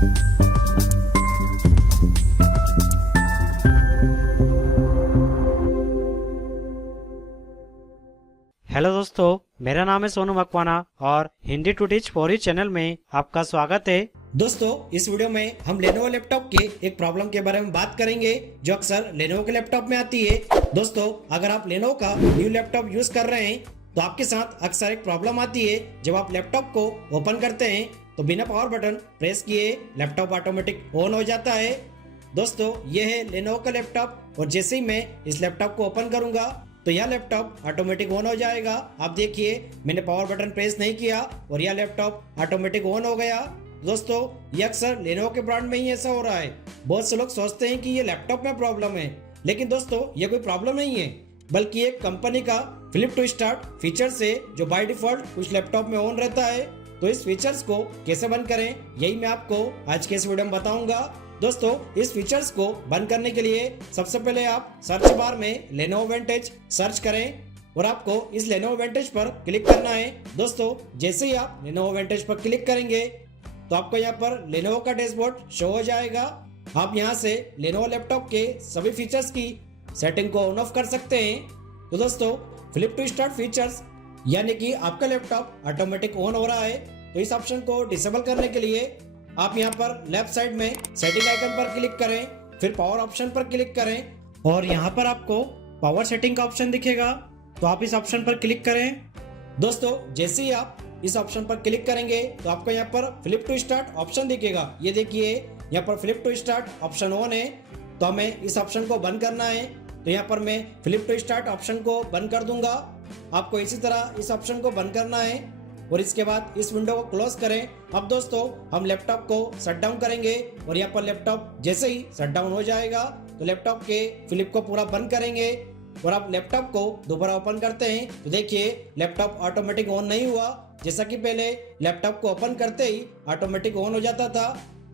Hello दोस्तों, मेरा नाम है सोनू मकवाना और Hindi to teach for you channel में आपका स्वागत है। दोस्तों, इस वीडियो में हम लेनोवो लैपटॉप के एक प्रॉब्लम के बारे में बात करेंगे जो अक्सर लेनोवो के लैपटॉप में आती है। दोस्तों, अगर आप लेनोवो का न्यू लैपटॉप यूज कर रहे हैं तो आपके साथ अक्सर एक प्रॉब्लम आती है। जब आप लैपटॉप को ओपन करते हैं तो बिना पावर बटन प्रेस किए लैपटॉप ऑटोमेटिक ऑन हो जाता है। दोस्तों, यह है लेनोवो का लैपटॉप और जैसे ही मैं इस लैपटॉप को ओपन करूंगा तो यह लैपटॉप ऑटोमेटिक ऑन हो जाएगा। आप देखिए, मैंने पावर बटन प्रेस नहीं किया और यह लैपटॉप ऑटोमेटिक ऑन हो गया। दोस्तों, ये अक्सर लेनोवो के ब्रांड में ही ऐसा हो रहा है। बहुत से लोग सोचते हैं कि ये लैपटॉप में प्रॉब्लम है, लेकिन दोस्तों ये कोई प्रॉब्लम नहीं है, बल्कि एक कंपनी का फ्लिप टू स्टार्ट फीचर्स है जो बाय डिफॉल्ट कुछ लैपटॉप में ऑन रहता है। तो इस फीचर्स को कैसे बंद करें यही मैं आपको आज के इस वीडियो में बताऊंगा। दोस्तों, इस फीचर्स को बंद करने के लिए सबसे पहले आप सर्च बार में लेनोवो वेंटेज सर्च करें और आपको इस लेनोवो वेंटेज पर क्लिक करना है। दोस्तों, जैसे ही आप लेनोवो वेंटेज पर क्लिक करेंगे तो आपको यहाँ पर लेनोवो का डैशबोर्ड शो हो जाएगा। आप यहाँ से लेनोवो लैपटॉप के सभी फीचर्स की सेटिंग को ऑन ऑफ कर सकते हैं। तो दोस्तों, फ्लिप टू स्टार्ट फीचर्स यानी कि आपका लैपटॉप ऑटोमेटिक ऑन हो रहा है, तो इस ऑप्शन को डिसेबल करने के लिए आप यहाँ पर लेफ्ट साइड में सेटिंग आइकन पर क्लिक करें, फिर पावर ऑप्शन पर क्लिक करें और यहाँ पर आपको पावर सेटिंग का ऑप्शन दिखेगा, तो आप इस ऑप्शन पर क्लिक करें। दोस्तों, जैसे ही आप इस ऑप्शन पर क्लिक करेंगे तो आपको यहाँ पर फ्लिप टू स्टार्ट ऑप्शन दिखेगा। ये देखिए, यहाँ पर flip to start option on है, तो हमें इस ऑप्शन को बंद करना है। तो यहाँ पर मैं फ्लिप टू स्टार्ट ऑप्शन को बंद कर दूंगा। आपको इसी तरह इस ऑप्शन को बंद करना है और इसके बाद इस विंडो को क्लोज करें। अब दोस्तों, हम लैपटॉप को शट डाउन करेंगे और यहाँ पर लैपटॉप जैसे ही शट डाउन हो जाएगा तो लैपटॉप के फ्लिप को पूरा बंद करेंगे और आप लैपटॉप को दोबारा ओपन करते हैं तो देखिए लैपटॉप ऑटोमेटिक ऑन नहीं हुआ। जैसा कि पहले लैपटॉप को ओपन करते ही ऑटोमेटिक ऑन हो जाता था,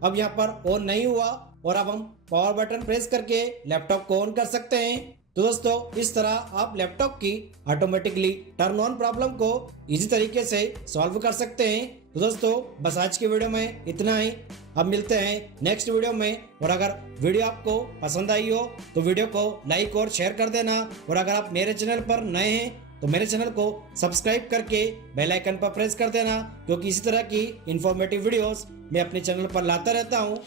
अब यहाँ पर ऑन नहीं हुआ और अब हम पावर बटन प्रेस करके लैपटॉप को ऑन कर सकते हैं। तो दोस्तों, इस तरह आप लैपटॉप की ऑटोमेटिकली टर्न ऑन प्रॉब्लम को इजी तरीके से सॉल्व कर सकते हैं। तो दोस्तों, बस आज की वीडियो में इतना ही। अब मिलते हैं नेक्स्ट वीडियो में, और अगर वीडियो आपको पसंद आई हो तो वीडियो को लाइक और शेयर कर देना, और अगर आप मेरे चैनल पर नए हैं तो मेरे चैनल को सब्सक्राइब करके बेल आइकन पर प्रेस कर देना, क्योंकि इसी तरह की इंफॉर्मेटिव वीडियोस मैं अपने चैनल पर लाता रहता हूँ।